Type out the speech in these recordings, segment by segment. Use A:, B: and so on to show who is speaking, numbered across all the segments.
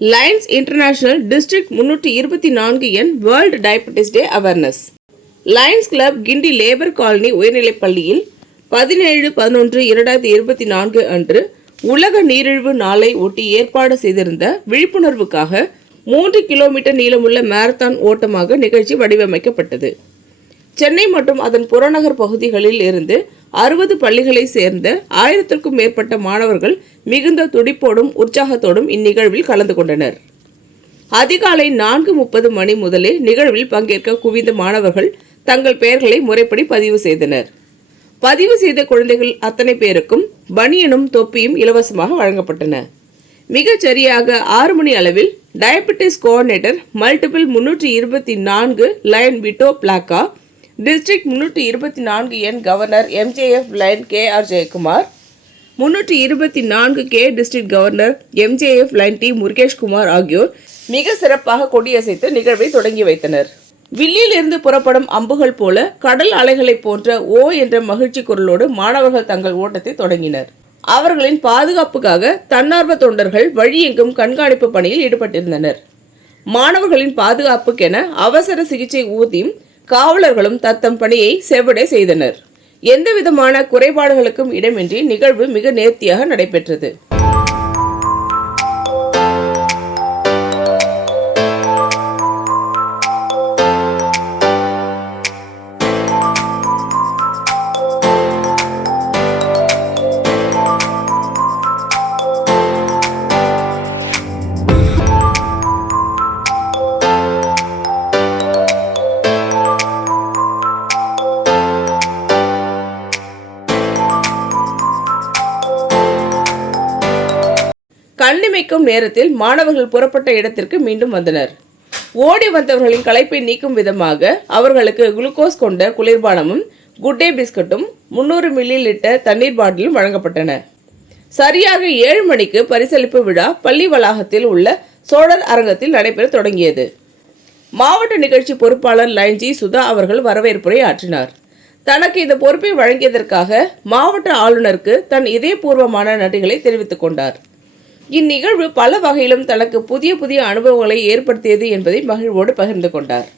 A: Lions international district முன்னூற்றி இருபத்தி நான்கு N world diabetes day awareness lions club Guindy labour colony உயர்நிலைப் பள்ளியில் பதினேழு பதினொன்று இரண்டாயிரத்தி இருபத்தி நான்கு அன்று உலக நீரிழிவு நாளை ஒட்டி ஏற்பாடு செய்திருந்த விழிப்புணர்வுக்காக மூன்று கிலோமீட்டர் நீளமுள்ள மாரத்தான் ஓட்டமாக நிகழ்ச்சி வடிவமைக்கப்பட்டது. சென்னை மற்றும் அதன் புறநகர் பகுதிகளில் இருந்து அறுபது பள்ளிகளை சேர்ந்த ஆயிரத்திற்கும் மேற்பட்ட மாணவர்கள் மிகுந்த துடிப்போடும் உற்சாகத்தோடும் இந்நிகழ்வில் கலந்து கொண்டனர். அதிகாலை நான்கு முப்பது மணி முதலே நிகழ்வில் பங்கேற்க குவிந்த மாணவர்கள் தங்கள் பெயர்களை முறைப்படி பதிவு செய்தனர். பதிவு செய்த குழந்தைகள் அத்தனை பேருக்கும் பனியனும் தொப்பியும் இலவசமாக வழங்கப்பட்டன. மிகச்சரியாக ஆறு மணி அளவில் டயபெட்டிஸ் கோஆர்டினேட்டர் மல்டிபிள் முன்னூற்றி இருபத்தி நான்கு லயன் விட்டோ பிளாக்கா டிஸ்ட்ரிக்ட் முன்னூற்றி இருபத்தி நான்கு N governor MJF lion K R Jayakumar முன்னூற்றி இருபத்தி நான்கு K district governor MJF lion T Murugeshkumar ஆகியோர் மிக சிறப்பாக கொடியசைத்து நிகழ்வை தொடங்கி வைத்தனர். வில்லியிலிருந்து புறப்படும் அம்புகள் போல கடல் அலைகளைப் போன்ற ஓ என்ற மகிழ்ச்சி குரலோடு மாணவர்கள் தங்கள் ஓட்டத்தை தொடங்கினர். அவர்களின் பாதுகாப்புக்காக தன்னார்வ தொண்டர்கள் வழியெங்கும் கண்காணிப்பு பணியில் ஈடுபட்டிருந்தனர். மாணவர்களின் பாதுகாப்புக்கென அவசர சிகிச்சை ஊதியும் காவலர்களும் தத்தம் பணியை செவ்வடை செய்தனர். எந்தவிதமான குறைபாடுகளுக்கும் இடமின்றி நிகழ்வு மிக நேர்த்தியாக நடைபெற்றது. கண்ணிமைக்கும் நேரத்தில் மாணவர்கள் புறப்பட்ட இடத்திற்கு மீண்டும் வந்தனர். ஓடி வந்தவர்களின் களைப்பை நீக்கும் விதமாக அவர்களுக்கு குளுக்கோஸ் கொண்ட குளிர்பானமும் குட் டே பிஸ்கட்டும் முன்னூறு மில்லி லிட்டர் தண்ணீர் பாட்டிலும் வழங்கப்பட்டன. சரியாக ஏழு மணிக்கு பரிசளிப்பு விழா பள்ளி வளாகத்தில் உள்ள சோழர் அரங்கத்தில் நடைபெற தொடங்கியது. மாவட்ட நிகழ்ச்சி பொறுப்பாளர் லயன்ஜி சுதா அவர்கள் வரவேற்புரை ஆற்றினார். தனக்கு இந்த பொறுப்பை வழங்கியதற்காக மாவட்ட ஆளுநருக்கு தன் இதயபூர்வமான நன்றிகளை தெரிவித்துக் கொண்டார். இந்நிகழ்வு பல வகையிலும் தனக்கு புதிய புதிய அனுபவங்களை ஏற்படுத்தியது என்பதை மகிழ்வோடு பகிர்ந்து கொண்டார்.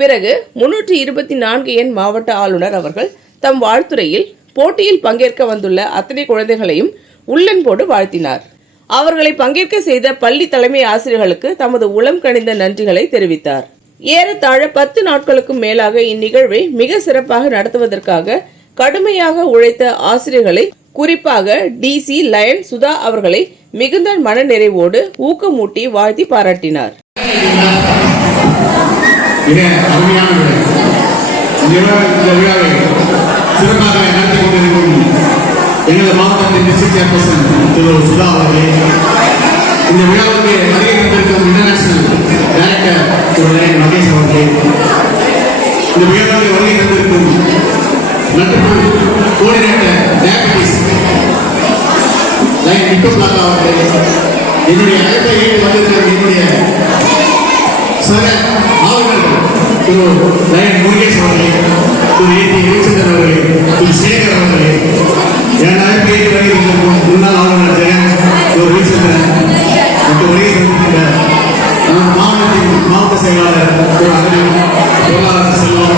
A: பிறகு முன்னூற்றி இருபத்தி நான்கு எண் மாவட்ட ஆளுநர் அவர்கள் தம் வாழ்த்துரையில் போட்டியில் பங்கேற்க வந்துள்ள அத்தனை குழந்தைகளையும் உள்ளன்போடு வாழ்த்தினார். அவர்களை பங்கேற்க செய்த பள்ளி தலைமை ஆசிரியர்களுக்கு தமது உளம் கணிந்த நன்றிகளை தெரிவித்தார். ஏறத்தாழ பத்து நாட்களுக்கும் மேலாக இந்நிகழ்வை மிக சிறப்பாக நடத்துவதற்காக கடுமையாக உழைத்த ஆசிரியர்களை குறிப்பாக டிசி லயன் சுதா அவர்களை மிகுந்த மனநிறைவோடு ஊக்கமூட்டி வாழ்த்தி பாராட்டினார்.
B: மிக அருமையான விழா இந்த விழாவை சிறப்பாக நடத்தி கொண்டிருக்கும் எங்களது மாவட்டத்தின் டிஸ்ட்ரிக்ட் சேர்பர்சன் திரு சுதா அவர்களே இந்த விழாவுக்கு வருகை தந்திருக்கும் இன்டர்நேஷனல் டைரக்டர் முருகேஷ் அவர்களே திரு ஏ டி ரவிச்சந்திரன் அவர்களே திரு சேகர் அவர்களே என் அழைப்பை முன்னாள் ஆளுநர் ஜெயன் திரு ரவிச்சந்திரன் மற்றும் வருகை தந்திருக்கின்ற மாவட்டத்தின் மாவட்ட செயலாளர் திரு அகலின் பொருளாளர் செல்வம்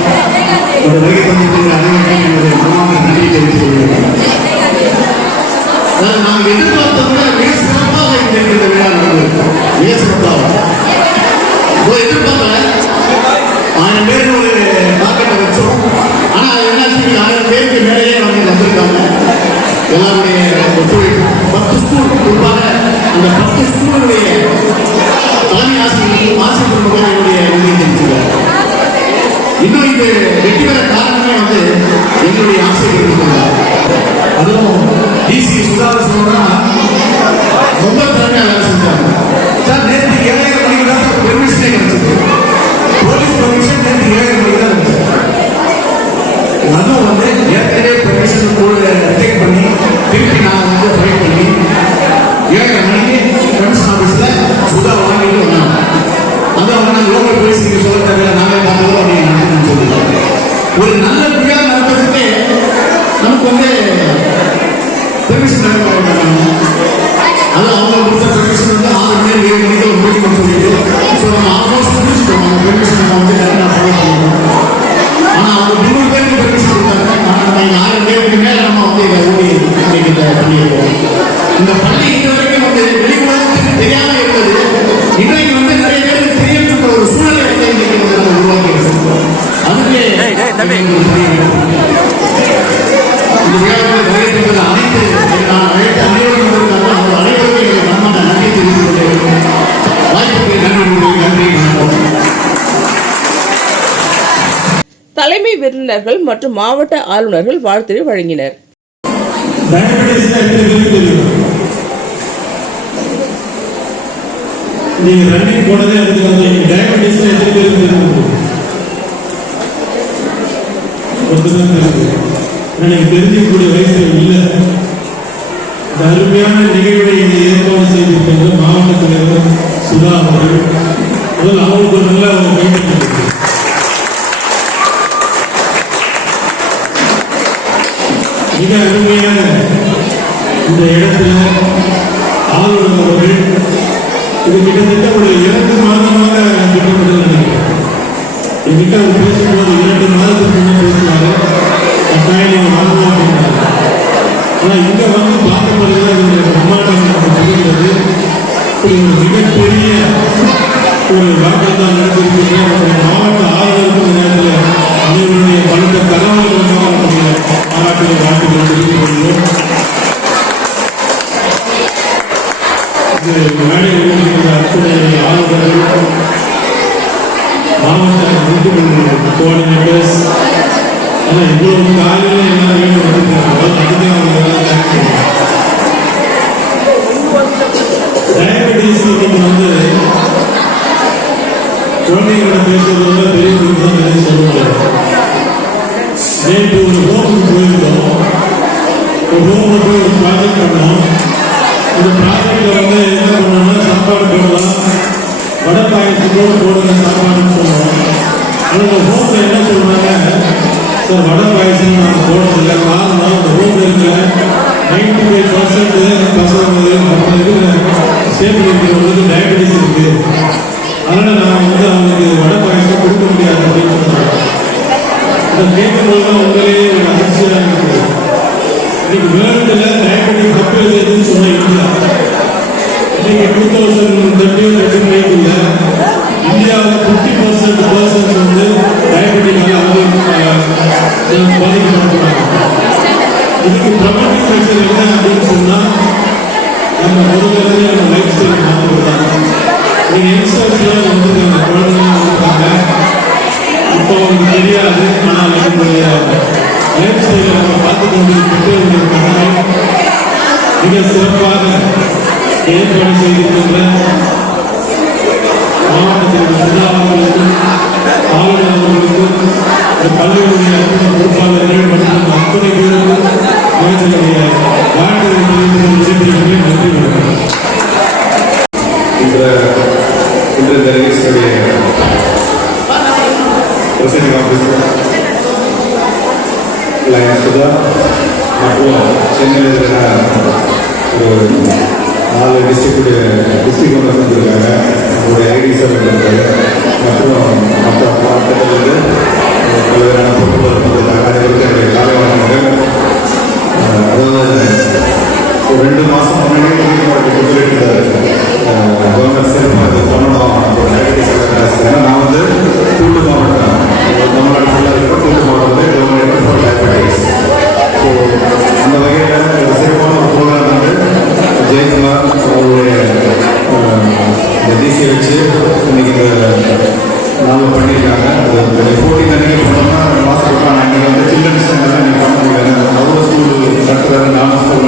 B: மற்றும் வருகை தந்திருக்கின்ற அனைவருக்கும் எனது மனமார்ந்த நன்றியை தெரிவித்துக் கொள்கிறேன் நாம் விட மிக சிறப்பாக இந்த விழா மிக சிறப்பாக. எதிர்பார்க்கல. ஆயிரம் பேர் ஒரு நல்ல
A: தலைமை விருந்தினர்கள் மற்றும் மாவட்ட ஆளுநர்கள் வாழ்த்துரை வழங்கினர்.
C: நீங்க ரன்னிங் போனதே அதுக்கு எத்தனை பேருக்கு தெரியும் தெரியும் வயசு இல்லை. இந்த அருமையான நிகழ்வை இங்கே ஏற்பாடு செய்திருக்கின்ற மாவட்ட தலைவர் சுதா அவர்கள் அவங்களுக்கு ஒரு நல்ல கைப்பற்றி மிக அருமையான இந்த இடத்துல ஆளுநர் அவர்கள் இது கிட்டத்தட்ட ஒரு இரண்டு மாதமாக திட்டமிட்டு நினைக்கிறேன் என்கிட்ட அவர் குடும்பத்துக்கு ஒரு ப்ராஜெக்ட் பண்ணோம் இந்த ப்ராஜெக்டில் வந்து என்ன பண்ணோம்னா சாப்பாடு போடலாம். வடை பாயசத்தோடு போடுங்க சாப்பாடுன்னு சொன்னோம். ஆனால் இந்த ஹோமில் என்ன சொல்கிறாங்க சார் வடை பாயசம் நாங்கள் போடுறதில்லை. காரணம் இந்த ஹோமில் இருக்கிற நைன்டி ஃபைவ் பர்சன்ட் பசங்க நம்ம இருக்கிற ஸ்டேபிள் இருக்கிறவங்களுக்கு டயபெட்டிஸ் இருக்குது அதனால் நான் கேட்கும்போது உங்களே ஒரு அதிர்ச்சியாக இருக்குது இன்னைக்கு வேர்ல்டுல டயபெட்டிக் பாப்புலேஷன் சொன்ன இந்தியா. இன்னைக்கு டூ தௌசண்ட் தேர்ட்டி தேர்ட்டி நைன்ல இந்தியாவில் ஃபிஃப்டி பர்சன்ட் பர்சன்ஸ் வந்து டயபெட்டிக்காக அவங்க பாதிக்கப்பட்டுறாங்க இதுக்கு ப்ரமோட்டிங் ஃபேக்டர் என்ன அப்படின்னு சொன்னால் நம்ம முதல்ல நம்ம லைஃப் ஸ்டைல் மாற்றிருக்காங்க நீங்கள் யங்ஸ்டர்ஸ்லாம் வந்துருக்காங்க குழந்தைங்க வந்துருக்காங்க இப்போ அவங்களுக்கு தெரியாது. ஆனால் நம்மளுடைய நிகழ்ச்சியில் நாங்கள் பார்த்து கொண்டிருக்கின்ற உங்கள் மகனை மிக சிறப்பாக ஏற்பாடு செய்திருக்கின்ற மாவட்டத்திற்கு சுதா அவர்களுக்கும் ஆளுநர் அவர்களுக்கும் பள்ளியுடைய பொறுப்பாளர்கள் மற்றும் அத்தனை பேருக்கும் அமைச்சருடைய வாழ்க்கை நிறைவேற்றிய நன்றி வணக்கம்
D: இன்று இந்த நிகழ்ச்சியுடைய பிரசங்க ஆஃபீஸர் லைன் சுதா மற்றும் சென்னையில் இருக்கிற ஒரு நாலு டிஸ்ட்ரிக்ட் டிஸ்ட்ரிக் ஒன்று வந்திருக்காங்க. அவருடைய ஐடி சார் மற்றும் மற்ற மாவட்டத்திலிருந்து பல்வேறான பொருட்கள் வந்திருக்காங்க. அனைவருக்கும் என்னுடைய காலை வணக்கங்கள். அதாவது ஒரு ரெண்டு மாசம் முன்னாடி கொடுத்துருக்கிறாரு கவர்மெண்ட் சிறப்பாக இது பண்ணணும் நான் வந்து கூட்டு மாவட்டம். தமிழ்நாடு ஃபுல்லாக இருக்கிற கூட்டு மாவட்டத்தில் கவர்மெண்ட் ஃபார் டயபெட்டிஸ் ஸோ அந்த வகையில் சிறப்பான வந்து ஜெயக்குமார் அவருடைய இந்த வச்சு இன்னைக்கு இந்த நாளில் பண்ணியிருக்காங்க. அது மாதம் கொடுப்பாங்க வந்து சில்ட்ரன்ஸ் பண்ண முடியாது. அவ்வளோ ஸ்கூல் நடத்துகிறாரு நானும் ஸ்கூல்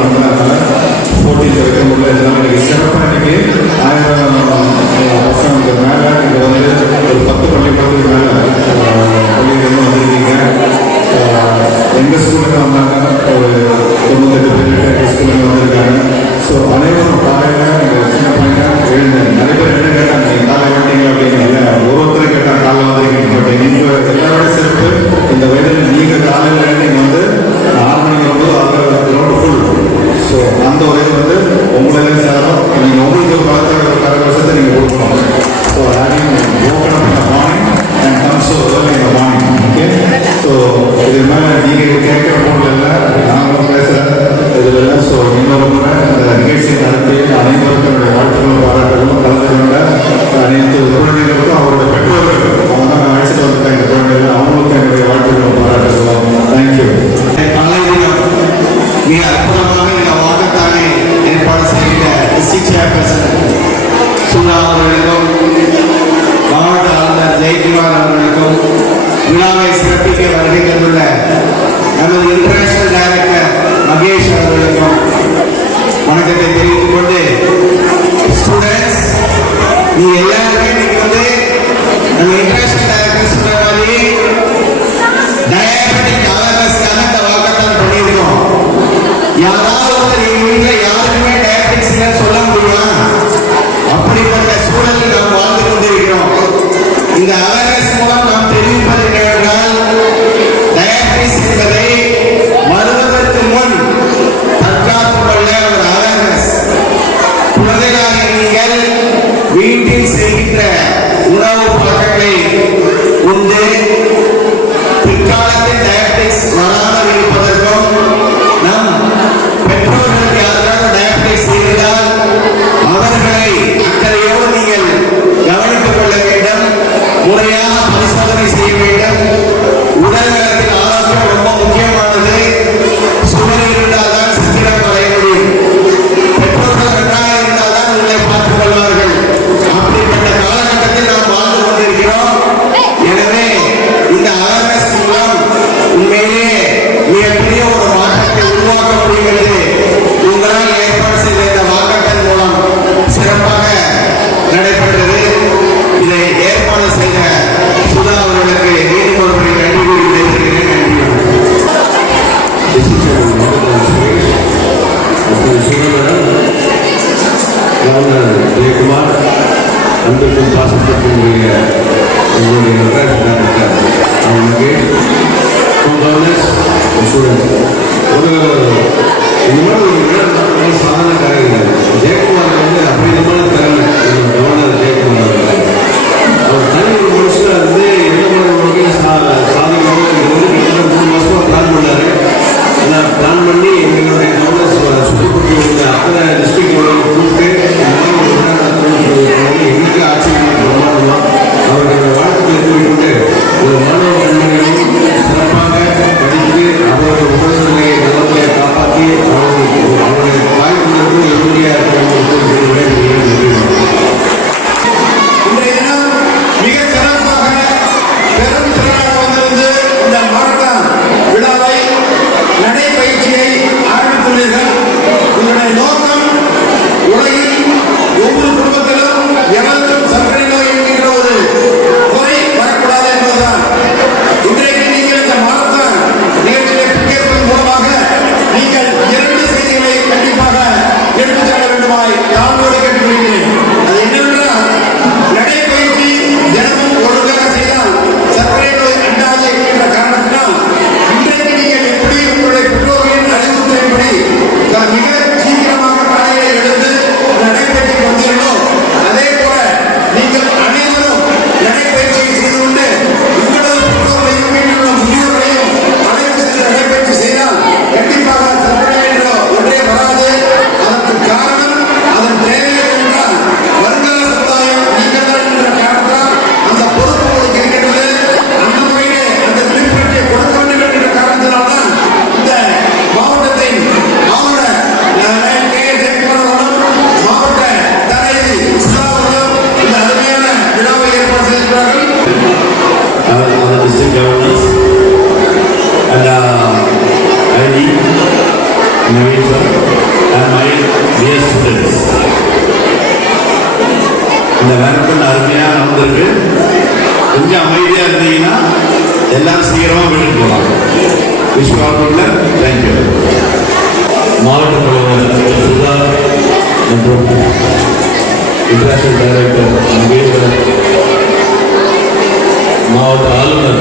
E: மாவட்ட ஆளுநர்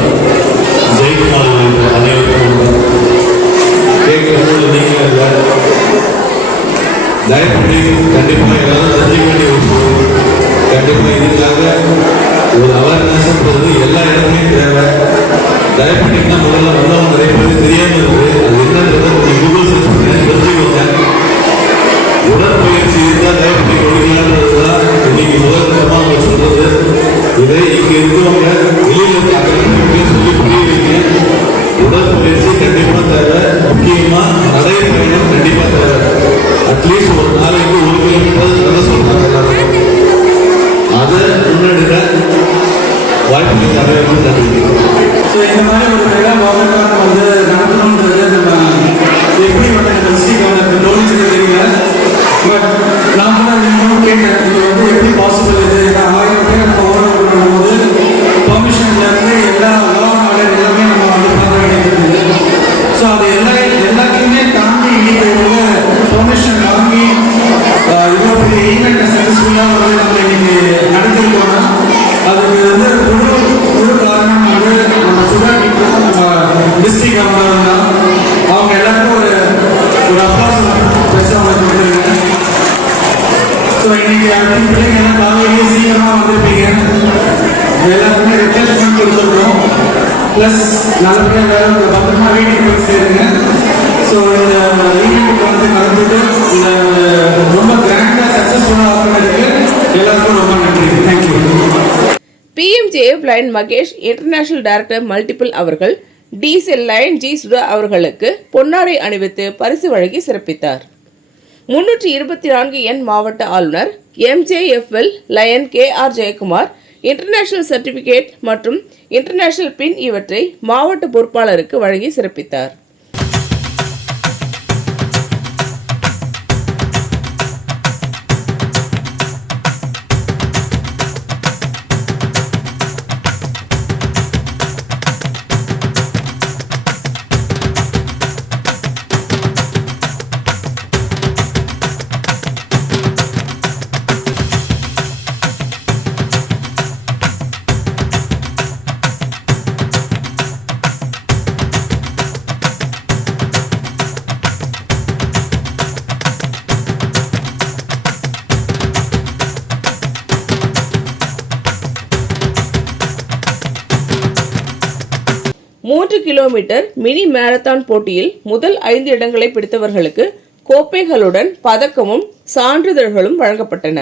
E: ஜெயக்குமார்
F: அனைவருக்கும் வணக்கம். கேட்கும்போது நீங்கள் இல்லை. கண்டிப்பாக எல்லாரும் தெரிஞ்சுக்க வேண்டிய ஒரு கண்டிப்பாக இதுக்காக ஒரு அவேர்னஸ்ன்றது எல்லா இடத்துலையும் தேவை. டயபெட்டிக்னா முதல்ல வந்தவங்க நிறைய பேர் தெரியாமல் இருக்குது அது என்னன்றதை கொஞ்சம் கூகுள் சர்ச் பண்ணி தெரிஞ்சுக்கோங்க. உடற்பயிற்சி இருந்தால் டயபெட்டிக் ஒழிக்கலான்றது தான் இன்னைக்கு முதல் அவங்க சொல்றது. இதை இங்கே இருக்கிறவங்க வெளியில் இருக்க அக்கறை சொல்லி புரிய உடற்பயிற்சி கண்டிப்பாக தேவை. முக்கியமாக நடைபயணம் கண்டிப்பாக தேவை. அட்லீஸ்ட் ஒரு நாளைக்கு ஒரு கிலோமீட்டர் நடக்க சொல்றாங்க அதை முன்னெடுக்க வாய்ப்பு நிறைய நன்றி
G: ஸோ இந்த மாதிரி ஒரு மெகா வாக்கத்தான் வந்து ப்ளஸ் நல்லபடியாக வேலை பத்திரமா வீட்டுக்கு போய் சேருங்க. ஸோ இந்த ஈவெண்ட்டுக்கு வந்து கலந்துட்டு இந்த ரொம்ப கிராண்டாக சக்ஸஸ்ஃபுல்லாக எல்லாருக்கும் ரொம்ப நன்றி. Thank you
A: PMJF lion Mahesh international director multiple அவர்கள் டீசல் லைன் ஜி சுதா அவர்களுக்கு பொன்னாடை அணிவித்து பரிசு வழங்கி சிறப்பித்தார். முன்னூற்றி இருபத்தி நான்கு எண் மாவட்ட ஆளுநர் MJFL lion K R Jayakumar international certificate மற்றும் இன்டர்நேஷனல் பின் இவற்றை மாவட்ட பொறுப்பாளருக்கு வழங்கி சிறப்பித்தார். கிலோமீட்டர் மினி மேரத்தான் போட்டியில் முதல் ஐந்து இடங்களை பிடித்தவர்களுக்கு கோப்பைகளுடன் பதக்கமும் சான்றிதழ்களும் வழங்கப்பட்டன.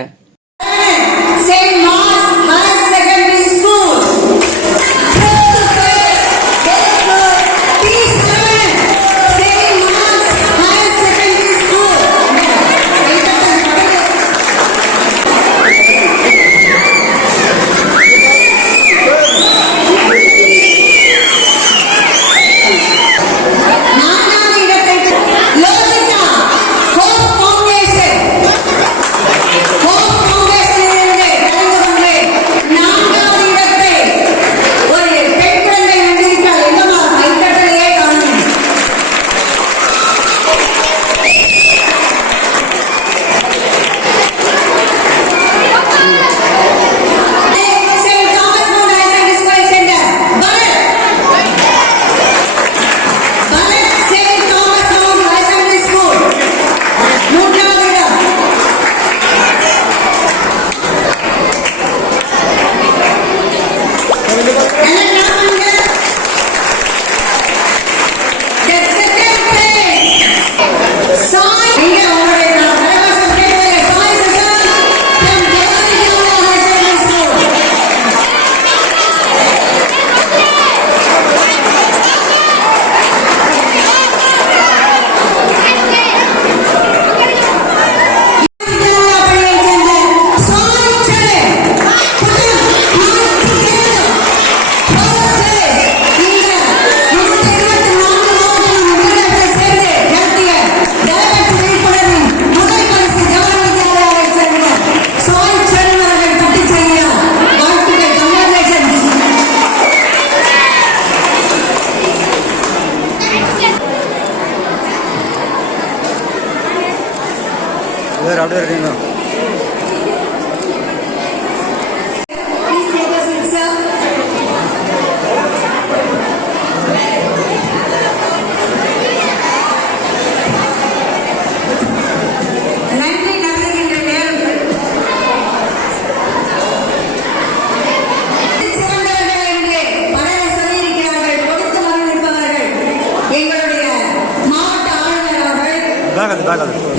H: பண்ணணும்?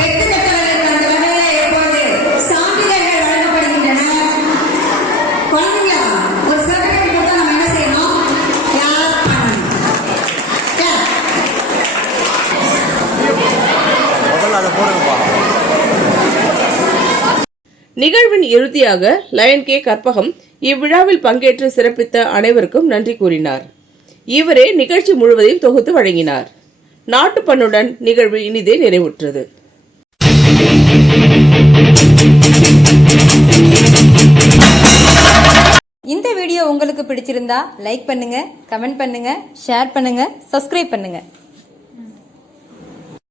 H: யார்?
A: நிகழ்வின் இறுதியாக லயன் கே கற்பகம் இவ்விழாவில் பங்கேற்று சிறப்பித்த அனைவருக்கும் நன்றி கூறினார். இவரே நிகழ்ச்சி முழுவதையும் தொகுத்து வழங்கினார். நாட்டுப்பண்ணுடன் நிகழ்வு இனிதே நிறைவுற்றது.
I: இந்த வீடியோ உங்களுக்கு பிடிச்சிருந்தா லைக் பண்ணுங்க கமெண்ட் பண்ணுங்க ஷேர் பண்ணுங்க சப்ஸ்கிரைப் பண்ணுங்க.